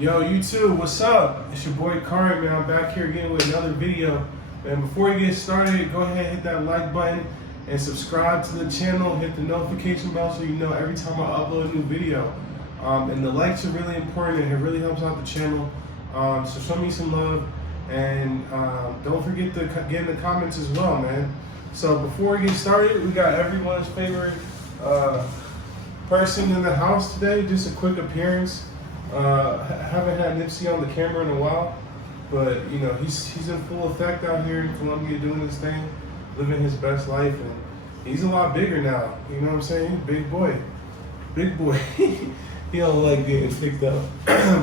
Yo, YouTube, what's up? It's your boy Kari, man. I'm back here again with another video. And before you get started, go ahead and hit that like button and subscribe to the channel. Hit the notification bell so you know every time I upload a new video. And the likes are really important and it really helps out the channel. So show me some love and don't forget to get in the comments as well, man. So before we get started, we got everyone's favorite person in the house today. Just a quick appearance. Haven't had Nipsey on the camera in a while, but you know he's in full effect out here in Colombia doing his thing, living his best life, and he's a lot bigger now. You know what I'm saying? Big boy. He don't like getting picked up.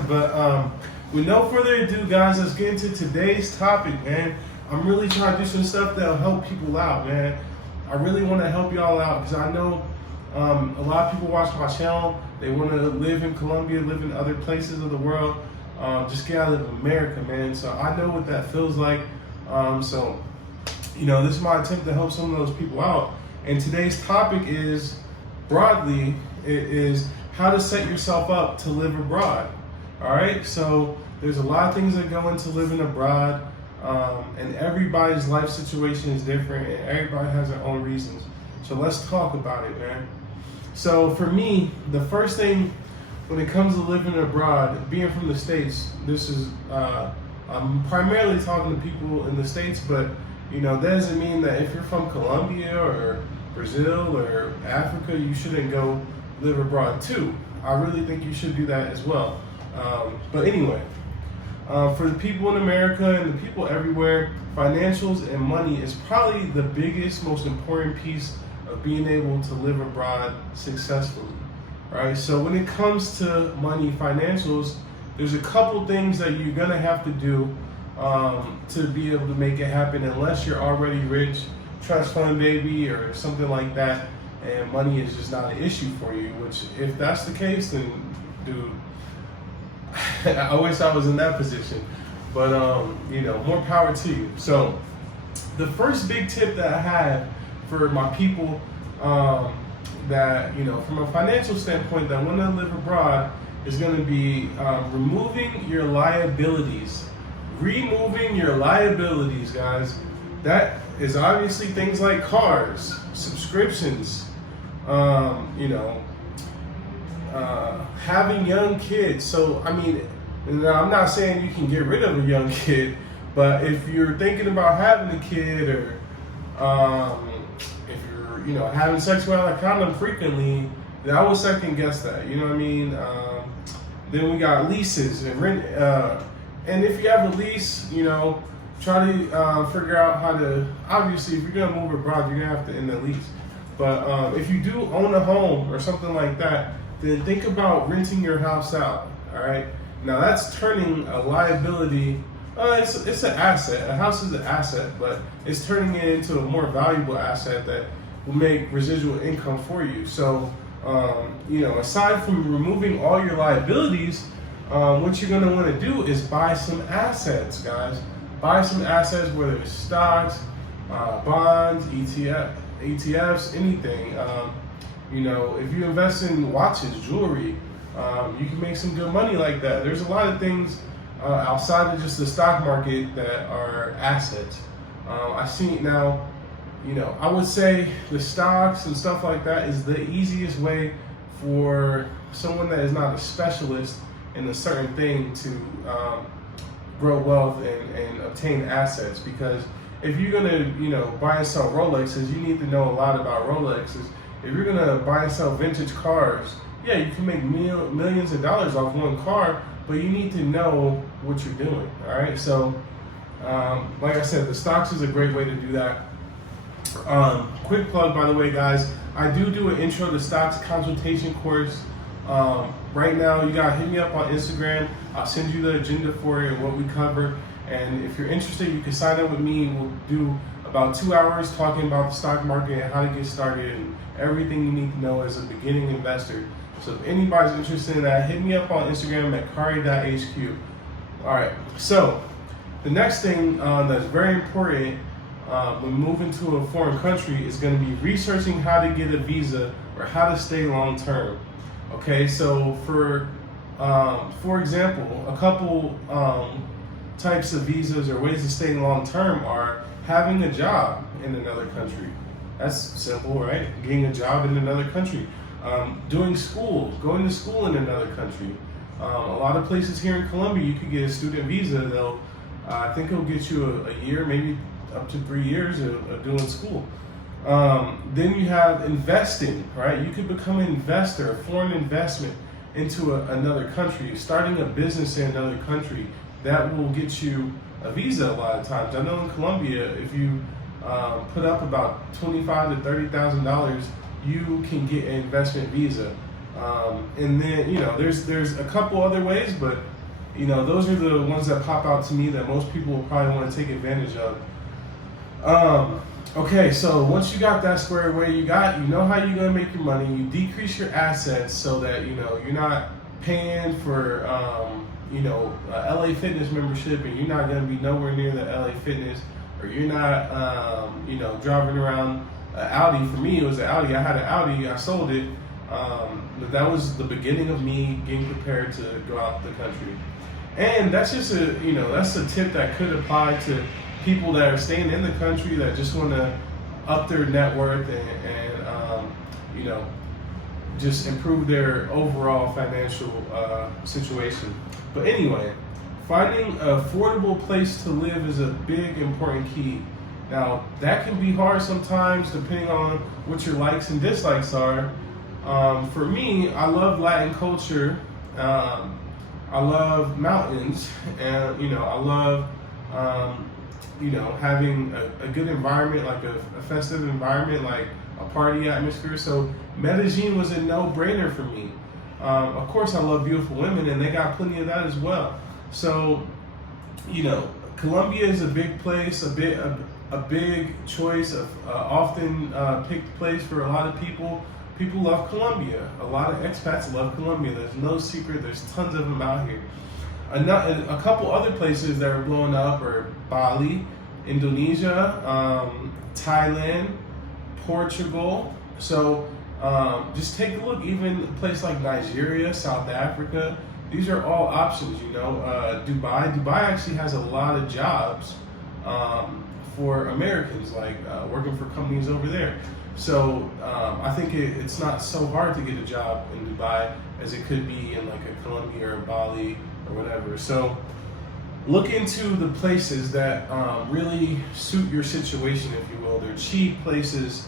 But with no further ado, guys, let's get into today's topic, man. I'm really trying to do some stuff that'll help people out, man. I really want to help y'all out because I know a lot of people watch my channel. They want to live in Colombia, live in other places of the world, just get out of America, man. So I know what that feels like. So, you know, this is my attempt to help some of those people out. And today's topic is, broadly, it is how to set yourself up to live abroad. All right, so there's a lot of things that go into living abroad, and everybody's life situation is different, and everybody has their own reasons. So let's talk about it, man. So for me, the first thing when it comes to living abroad, being from the States, this is, I'm primarily talking to people in the States, but you know, that doesn't mean that if you're from Colombia or Brazil or Africa, you shouldn't go live abroad too. I really think you should do that as well. But anyway, for the people in America and the people everywhere, financials and money is probably the biggest, most important piece of being able to live abroad successfully, right? So when it comes to money, financials, there's a couple things that you're gonna have to do to be able to make it happen, unless you're already rich, trust fund baby or something like that, and money is just not an issue for you, which if that's the case, then dude, I wish I was in that position, but you know, more power to you. So the first big tip that I have for my people that, you know, from a financial standpoint that want to live abroad is going to be removing your liabilities. Removing your liabilities, guys. That is obviously things like cars, subscriptions, you know, having young kids. So, I mean, I'm not saying you can get rid of a young kid, but if you're thinking about having a kid, or if you're, you know, having sex without a condom frequently, then I would second guess that. You know what I mean? Then we got leases and rent. And if you have a lease, you know, try to figure out how to. Obviously, if you're gonna move abroad, you're gonna have to end the lease. But if you do own a home or something like that, then think about renting your house out. All right. Now that's turning a liability. It's an asset. A house is an asset, but it's turning it into a more valuable asset that will make residual income for you. So, you know, aside from removing all your liabilities, what you're going to want to do is buy some assets, guys. Buy some assets, whether it's stocks, bonds, ETFs, anything. You know, if you invest in watches, jewelry, you can make some good money like that. There's a lot of things outside of just the stock market that are assets. I see now, you know, I would say the stocks and stuff like that is the easiest way for someone that is not a specialist in a certain thing to grow wealth and obtain assets. Because if you're gonna, you know, buy and sell Rolexes, you need to know a lot about Rolexes. If you're gonna buy and sell vintage cars, yeah, you can make millions of dollars off one car, but you need to know what you're doing. All right, so like I said, the stocks is a great way to do that. Quick plug, by the way, guys, I do an intro to stocks consultation course. Right now, you gotta hit me up on Instagram. I'll send you the agenda for it and what we cover. And if you're interested, you can sign up with me. We'll do about 2 hours talking about the stock market and how to get started and everything you need to know as a beginning investor. So if anybody's interested in that, hit me up on Instagram at kari.hq. All right, so the next thing that's very important when moving to a foreign country is going to be researching how to get a visa or how to stay long term. Okay, so for For example, a couple types of visas or ways to stay long term are having a job in another country. That's simple, right? Getting a job in another country. Doing school, going to school in another country. A lot of places here in Colombia, you could get a student visa. I think it'll get you a year, maybe up to 3 years of doing school. Then you have investing, right? You could become an investor, a foreign investment into another country, starting a business in another country. That will get you a visa a lot of times. I know in Colombia, if you put up about $25,000 to $30,000, you can get an investment visa. And then there's a couple other ways, but those are the ones that pop out to me that most people will probably want to take advantage of. Okay, so once you got that squared away, you know how you're gonna make your money. You decrease your assets so that you're not paying for a LA Fitness membership, and you're not gonna be nowhere near the LA Fitness, or you're not driving around an Audi. For me, it was an Audi. I had an Audi. I sold it. But that was the beginning of me getting prepared to go out the country. And that's just that's a tip that could apply to people that are staying in the country that just want to up their net worth and just improve their overall financial situation. But anyway, finding an affordable place to live is a big important key. Now that can be hard sometimes depending on what your likes and dislikes are. For me, I love Latin culture. I love mountains, and I love having a good environment, like a festive environment, like a party atmosphere. So Medellin was a no-brainer for me. Of course, I love beautiful women, and they got plenty of that as well. So Colombia is a big place, a big choice, of often picked place for a lot of people. People love Colombia. A lot of expats love Colombia. There's no secret. There's tons of them out here. A couple other places that are blowing up are Bali, Indonesia, Thailand, Portugal. So just take a look. Even a place like Nigeria, South Africa. These are all options. Dubai actually has a lot of jobs for Americans, like working for companies over there. So I think it's not so hard to get a job in Dubai as it could be in like a Colombia or Bali or whatever. So look into the places that really suit your situation, if you will. They're cheap places.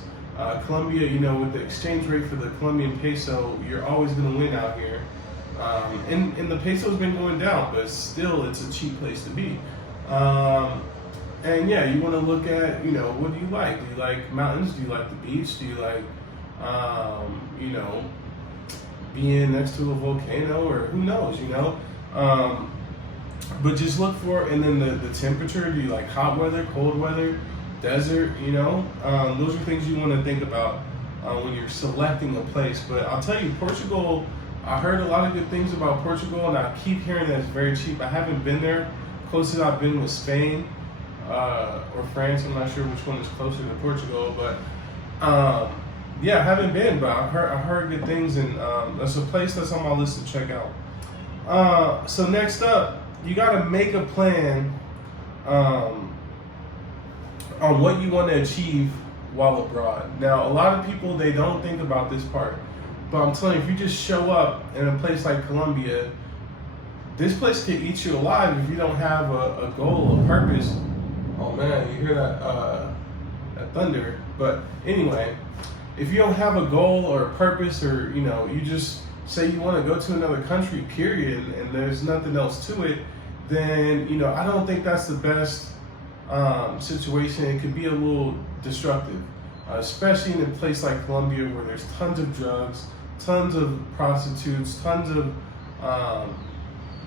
Colombia, with the exchange rate for the Colombian peso, you're always going to win out here. And the peso's been going down, but still it's a cheap place to be. And yeah, you want to look at, what do you like? Do you like mountains? Do you like the beach? Do you like, being next to a volcano, or who knows, But just look for, and then the temperature. Do you like hot weather, cold weather, desert? Those are things you want to think about when you're selecting a place. But I'll tell you, Portugal, I heard a lot of good things about Portugal, and I keep hearing that it's very cheap. I haven't been there. Closest I've been was Spain. Or France. I'm not sure which one is closer to Portugal, but I haven't been, but I heard good things, and that's a place that's on my list to check out. So next up, you got to make a plan on what you want to achieve while abroad. Now, a lot of people, they don't think about this part, but I'm telling you, if you just show up in a place like Colombia, this place could eat you alive if you don't have a goal, a purpose. Oh man, you hear that thunder. But anyway, if you don't have a goal or a purpose, or you just say you want to go to another country, period, and there's nothing else to it, then I don't think that's the best situation. It could be a little destructive, especially in a place like Colombia where there's tons of drugs, tons of prostitutes, tons of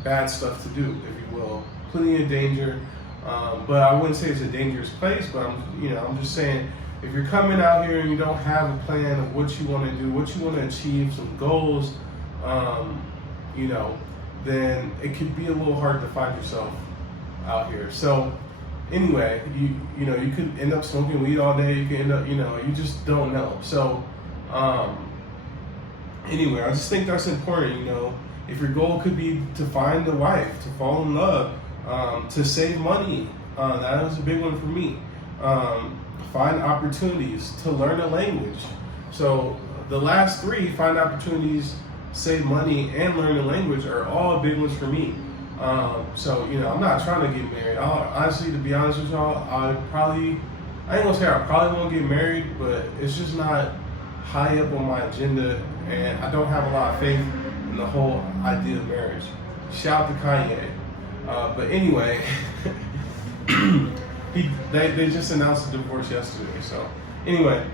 bad stuff to do, if you will. Plenty of danger. But I wouldn't say it's a dangerous place, but I'm just saying, if you're coming out here and you don't have a plan of what you want to do, what you want to achieve, some goals, then it could be a little hard to find yourself out here. So anyway, you could end up smoking weed all day. You could end up, you just don't know. So anyway, I just think that's important. if your goal could be to find a wife, to fall in love, to save money, that was a big one for me. Find opportunities to learn a language. So the last three, find opportunities, save money, and learn a language, are all big ones for me. So, I'm not trying to get married. Honestly, to be honest with y'all, I ain't gonna say I probably won't get married, but it's just not high up on my agenda, and I don't have a lot of faith in the whole idea of marriage. Shout out to Kanye. But anyway, they just announced a divorce yesterday. So anyway,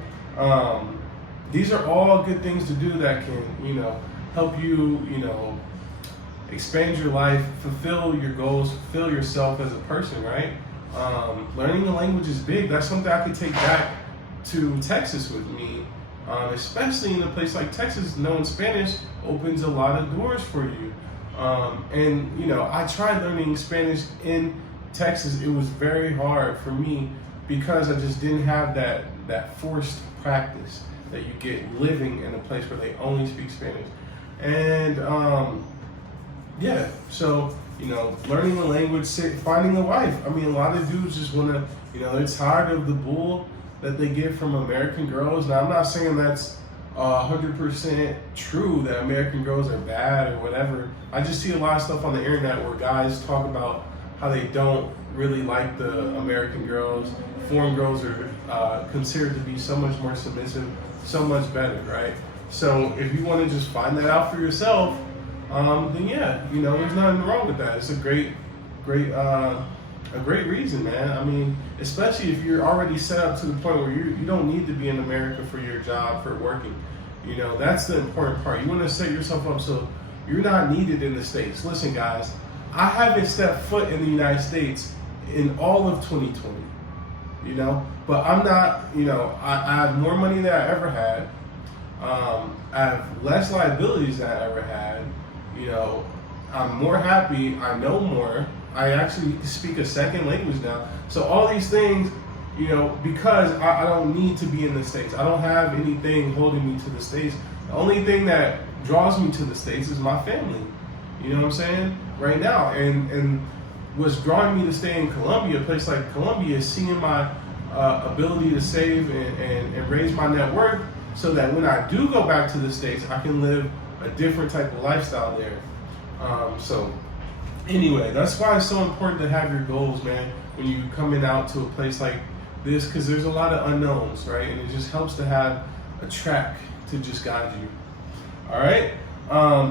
these are all good things to do that can, help you, expand your life, fulfill your goals, fulfill yourself as a person, right? Learning a language is big. That's something I could take back to Texas with me, especially in a place like Texas. Knowing Spanish opens a lot of doors for you. And I tried learning Spanish in Texas. It was very hard for me because I just didn't have that forced practice that you get living in a place where they only speak Spanish. And so learning a language, finding a wife. I mean, a lot of dudes just want to, they're tired of the bull that they get from American girls. Now, I'm not saying that's 100% true that American girls are bad or whatever. I just see a lot of stuff on the internet where guys talk about how they don't really like the American girls. Foreign girls are considered to be so much more submissive, so much better, right? So if you want to just find that out for yourself, then there's nothing wrong with that. It's a great reason, man. I mean, especially if you're already set up to the point where you don't need to be in America for your job, for working. That's the important part. You want to set yourself up so you're not needed in the States. Listen, guys, I haven't stepped foot in the United States in all of 2020, but I'm not, I have more money than I ever had. I have less liabilities than I ever had. I'm more happy. I know more. I actually speak a second language now. So all these things, because I don't need to be in the States. I don't have anything holding me to the States. The only thing that draws me to the States is my family. You know what I'm saying? Right now. And what's drawing me to stay in Colombia, a place like Colombia, is seeing my ability to save and raise my net worth so that when I do go back to the States, I can live a different type of lifestyle there. So anyway, that's why it's so important to have your goals, man, when you coming out to a place like this, because there's a lot of unknowns, right? And it just helps to have a track to just guide you. All right.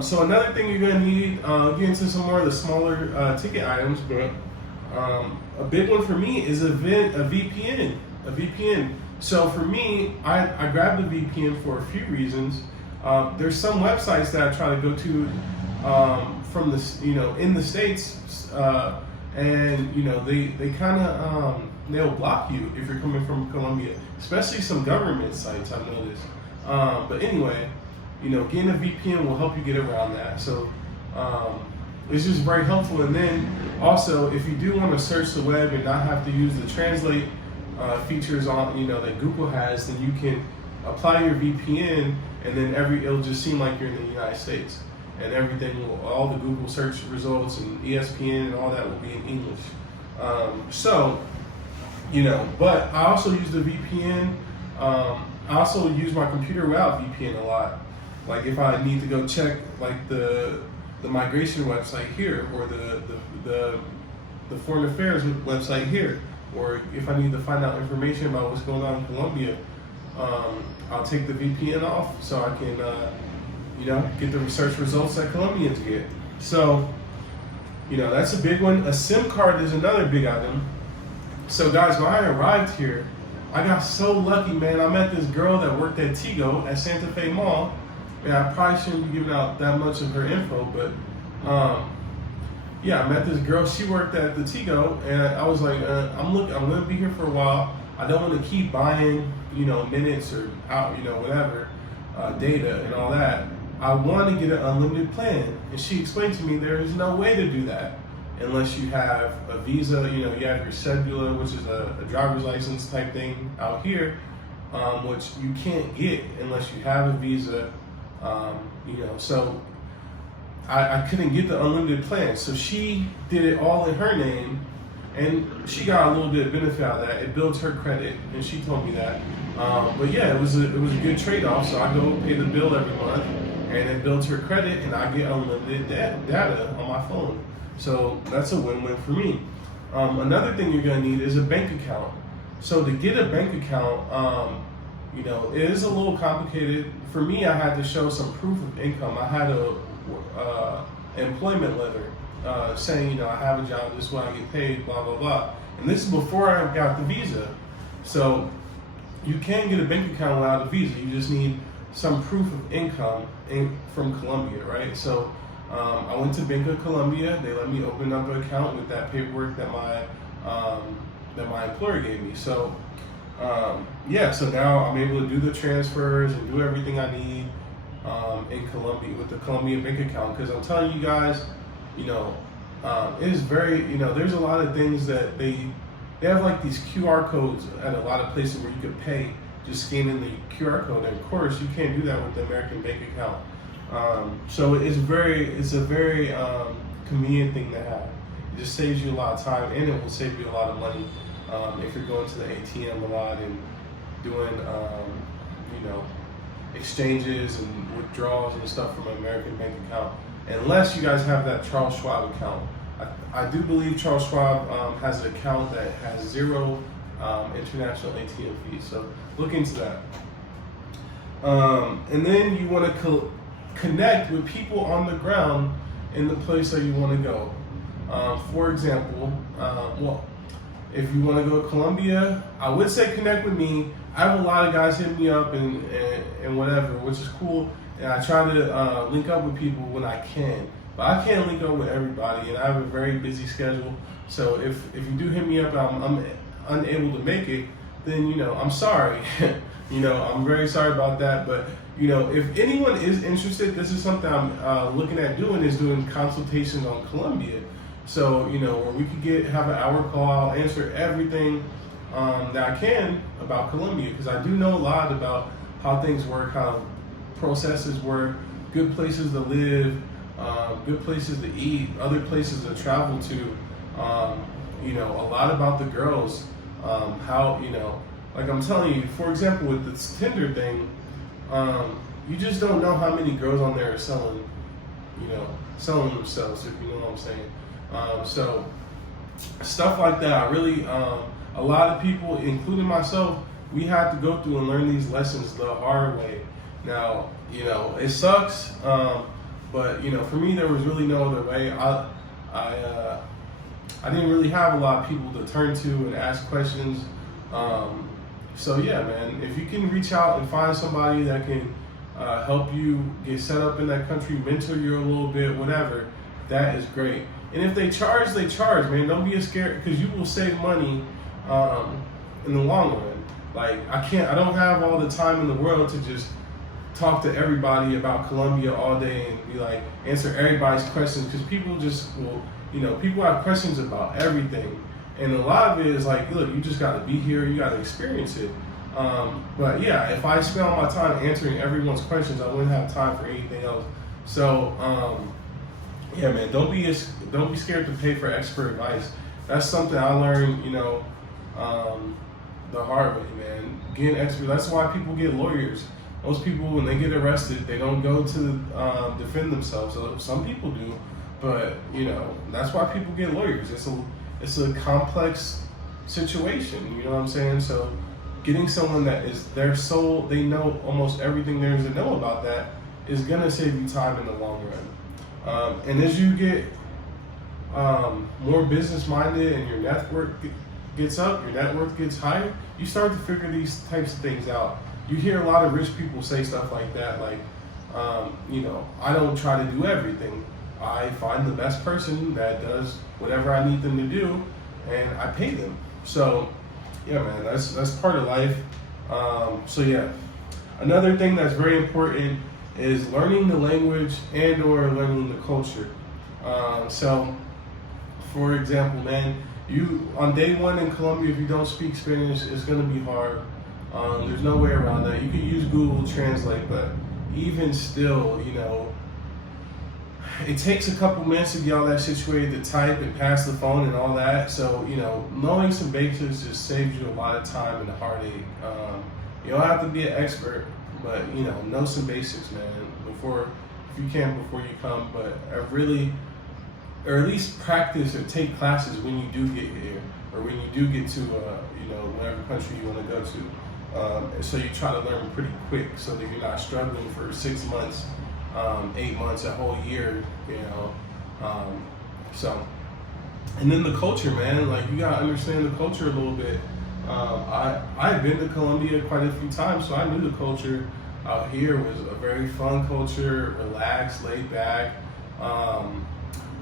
So another thing you're gonna need, get into some more of the smaller ticket items, but a big one for me is a VPN. A VPN. So for me, I grabbed a VPN for a few reasons. There's some websites that I try to go to from the in the States, and they kind of they'll block you if you're coming from Colombia, especially some government sites. I've noticed. But anyway, getting a VPN will help you get around that. So it's just very helpful. And then also, if you do want to search the web and not have to use the translate features on that Google has, then you can apply your VPN, and then it'll just seem like you're in the United States, and all the Google search results and ESPN and all that will be in English. But I also use the VPN. I also use my computer without VPN a lot. Like if I need to go check like the migration website here, or the foreign affairs website here, or if I need to find out information about what's going on in Colombia, I'll take the VPN off so I can, get the research results that Colombians get. So, that's a big one. A SIM card is another big item. So guys, when I arrived here, I got so lucky, man. I met this girl that worked at Tigo at Santa Fe Mall. And I probably shouldn't be giving out that much of her info, but I met this girl. She worked at the Tigo, and I was like, I'm gonna be here for a while. I don't want to keep buying, minutes or whatever, data and all that. I want to get an unlimited plan. And she explained to me there is no way to do that unless you have a visa. You have your cedula, which is a driver's license type thing out here, which you can't get unless you have a visa. So I couldn't get the unlimited plan. So she did it all in her name, and she got a little bit of benefit out of that. It builds her credit, and she told me that. But yeah, it was a good trade-off. So I go pay the bill every month, and it builds her credit, and I get unlimited data on my phone. So that's a win-win for me. Another thing you're gonna need is a bank account. So to get a bank account, it is a little complicated. For me, I had to show some proof of income. I had a employment letter saying, I have a job, this is what I get paid, blah, blah, blah. And this is before I got the visa. So you can get a bank account without a visa. You just need some proof of income from Colombia, right? So I went to Bank of Colombia. They let me open up an account with that paperwork that my employer gave me. So so now I'm able to do the transfers and do everything I need in Colombia with the Colombian bank account. Because I'm telling you guys, it is very, there's a lot of things that they have like these QR codes at a lot of places where you could pay just scanning the QR code. And of course, you can't do that with the American bank account. So it's a very convenient thing to have. It just saves you a lot of time, and it will save you a lot of money if you're going to the ATM a lot and doing, exchanges and withdrawals and stuff from an American bank account. Unless you guys have that Charles Schwab account. I do believe Charles Schwab has an account that has zero international ATM fees. So look into that. And then you want to connect with people on the ground in the place that you want to go. For example, if you want to go to Colombia, I would say connect with me. I have a lot of guys hit me up and whatever, which is cool. And I try to link up with people when I can. But I can't link up with everybody, and I have a very busy schedule. So if you do hit me up and I'm unable to make it, then, I'm sorry. I'm very sorry about that. But, if anyone is interested, this is something I'm looking at doing consultations on Colombia. So, where we could have an hour call, I'll answer everything that I can about Colombia, because I do know a lot about how things work, how processes work, good places to live, good places to eat, other places to travel to, a lot about the girls, how, like I'm telling you, for example, with this Tinder thing, you just don't know how many girls on there are selling themselves, if you know what I'm saying. So stuff like that, I really, a lot of people, including myself, we had to go through and learn these lessons the hard way. Now, it sucks, but for me, there was really no other way. I didn't really have a lot of people to turn to and ask questions. So yeah, man, if you can reach out and find somebody that can help you get set up in that country, mentor you a little bit, whatever, that is great. And if they charge, man. Don't be scared, because you will save money in the long run. Like, I don't have all the time in the world to just talk to everybody about Colombia all day and be like, answer everybody's questions, because people just will, people have questions about everything. And a lot of it is like, look, you just got to be here, you got to experience it. But yeah, if I spent all my time answering everyone's questions, I wouldn't have time for anything else. So, yeah, man, don't be scared to pay for expert advice. That's something I learned, the hard way, man. Getting expert. That's why people get lawyers. Most people, when they get arrested, they don't go to defend themselves. So some people do, but that's why people get lawyers. It's a complex situation. You know what I'm saying? So getting someone that is their soul, they know almost everything there is to know about that, is gonna save you time in the long run. And as you get more business minded and your net worth gets up, your net worth gets higher, you start to figure these types of things out. You hear a lot of rich people say stuff like that, like, I don't try to do everything. I find the best person that does whatever I need them to do, and I pay them. So, yeah, man, that's part of life. So yeah, another thing that's very important is learning the language and or learning the culture. So, for example, man, you on day one in Colombia, if you don't speak Spanish, it's gonna be hard. There's no way around that. You can use Google Translate, but even still, it takes a couple minutes to get all that situated to type and pass the phone and all that. So, knowing some basics just saves you a lot of time and heartache. You don't have to be an expert, but, know some basics, man, if you can, before you come. But or at least practice or take classes when you do get here, or when you do get to, whatever country you want to go to. So you try to learn pretty quick so that you're not struggling for 6 months, 8 months, a whole year, So, and then the culture, man, like you gotta understand the culture a little bit. I've been to Colombia quite a few times, so I knew the culture out here was a very fun culture, relaxed, laid back.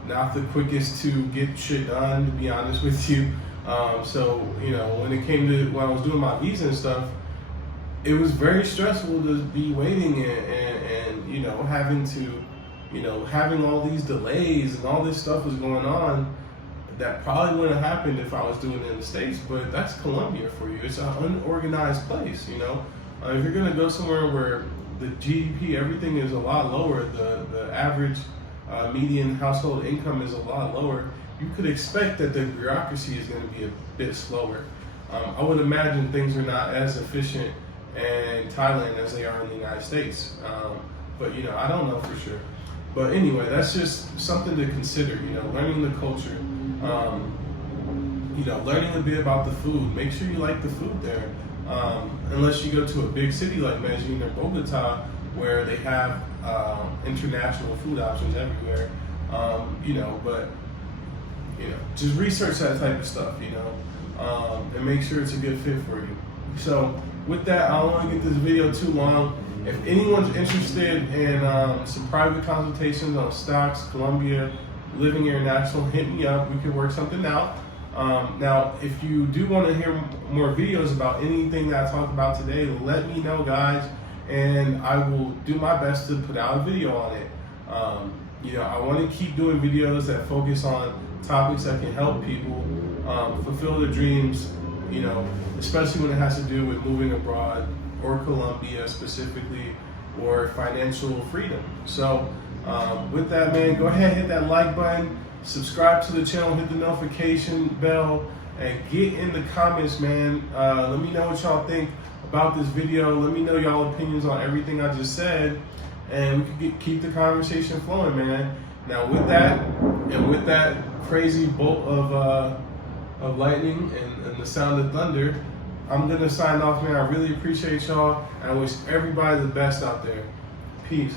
Not the quickest to get shit done, to be honest with you. So, when I was doing my visa and stuff, it was very stressful to be waiting and having all these delays and all this stuff was going on that probably wouldn't have happened if I was doing it in the States. But that's Colombia for you. It's an unorganized place, If you're gonna go somewhere where the GDP, everything is a lot lower, the average median household income is a lot lower, you could expect that the bureaucracy is going to be a bit slower. I would imagine things are not as efficient in Thailand as they are in the United States. But I don't know for sure. But anyway, that's just something to consider, learning the culture, learning a bit about the food. Make sure you like the food there. Unless you go to a big city like Medellin or Bogota, where they have international food options everywhere, but just research that type of stuff, and make sure it's a good fit for you. So with that, I don't want to get this video too long. If anyone's interested in some private consultations on stocks, Colombia, living international, hit me up. We can work something out. Now, if you do want to hear more videos about anything that I talked about today, let me know, guys, and I will do my best to put out a video on it. I want to keep doing videos that focus on topics that can help people fulfill their dreams, especially when it has to do with moving abroad or Colombia specifically, or financial freedom. So with that, man, go ahead, hit that like button, subscribe to the channel, hit the notification bell, and get in the comments, man. Let me know what y'all think about this video. Let me know y'all opinions on everything I just said, and we can keep the conversation flowing, man. Now with that, and with that crazy bolt of lightning and the sound of thunder, I'm gonna sign off, man. I really appreciate y'all, and I wish everybody the best out there. Peace.